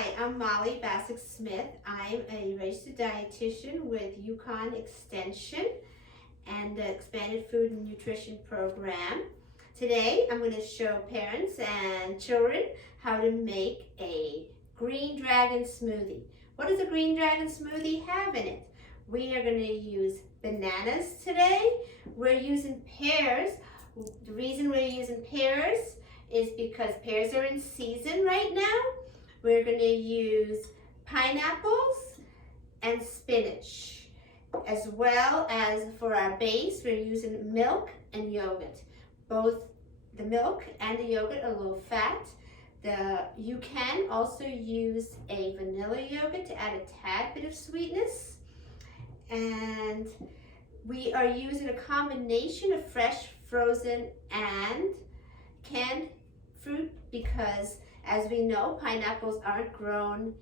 Hi, I'm Molly Basak-Smith. I'm a registered dietitian with Yukon Extension and the Expanded Food and Nutrition Program. Today, I'm going to show parents and children how to make a Green Dragon Smoothie. What does a Green Dragon Smoothie have in it? We are going to use bananas today. We're using pears. The reason we're using pears is because pears are in season right now. We're going to use pineapples and spinach, as well as for our base, we're using milk and yogurt. Both the milk and the yogurt are low fat. You can also use a vanilla yogurt to add a tad bit of sweetness. And we are using a combination of fresh, frozen, and canned fruit because, as we know, pineapples aren't grown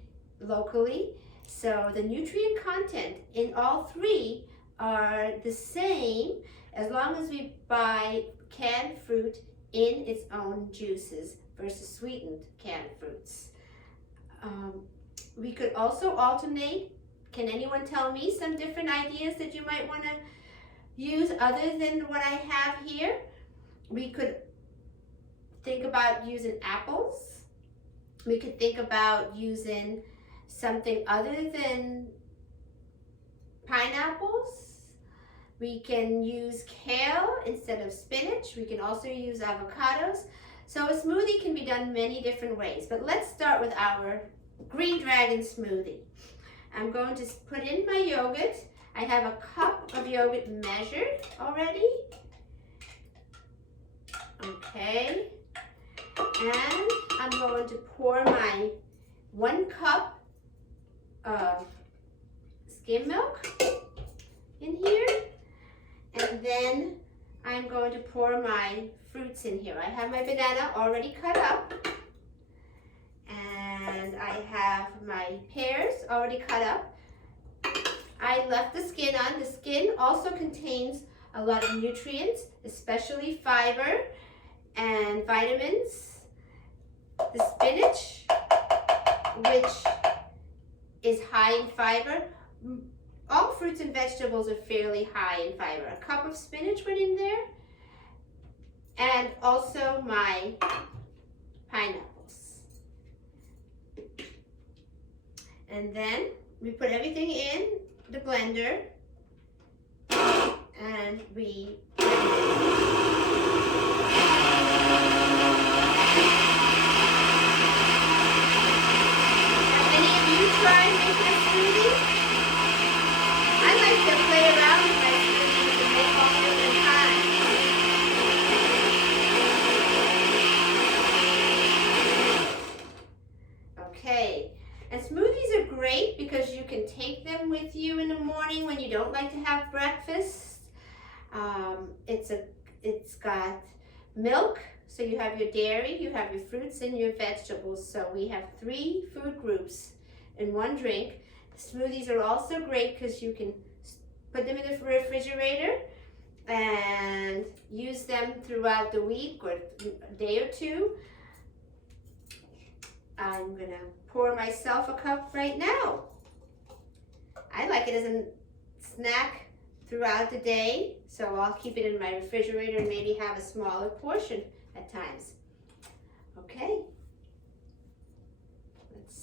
locally. So the nutrient content in all three are the same as long as we buy canned fruit in its own juices versus sweetened canned fruits. We could also alternate. Can anyone tell me some different ideas that you might want to use other than what I have here? We could think about using apples. We could think about using something other than pineapples. We can use kale instead of spinach. We can also use avocados. So a smoothie can be done many different ways, but let's start with our Green Dragon Smoothie. I'm going to put in my yogurt. I have a cup of yogurt measured already. Okay. And I'm going to pour my 1 cup of skim milk in here. And then I'm going to pour my fruits in here. I have my banana already cut up. And I have my pears already cut up. I left the skin on. The skin also contains a lot of nutrients, especially fiber and vitamins. The spinach, which is high in fiber. All fruits and vegetables are fairly high in fiber. A cup of spinach went in there. And also my pineapples. And then we put everything in the blender and we try making a smoothie? I like to play around with my smoothies and make all different kinds. Okay, and smoothies are great because you can take them with you in the morning when you don't like to have breakfast. It's got milk, so you have your dairy, you have your fruits and your vegetables. So we have 3 food groups in one drink. Smoothies are also great because you can put them in the refrigerator and use them throughout the week or a day or two. I'm gonna pour myself a cup right now. I like it as a snack throughout the day, so I'll keep it in my refrigerator and maybe have a smaller portion at times. Okay.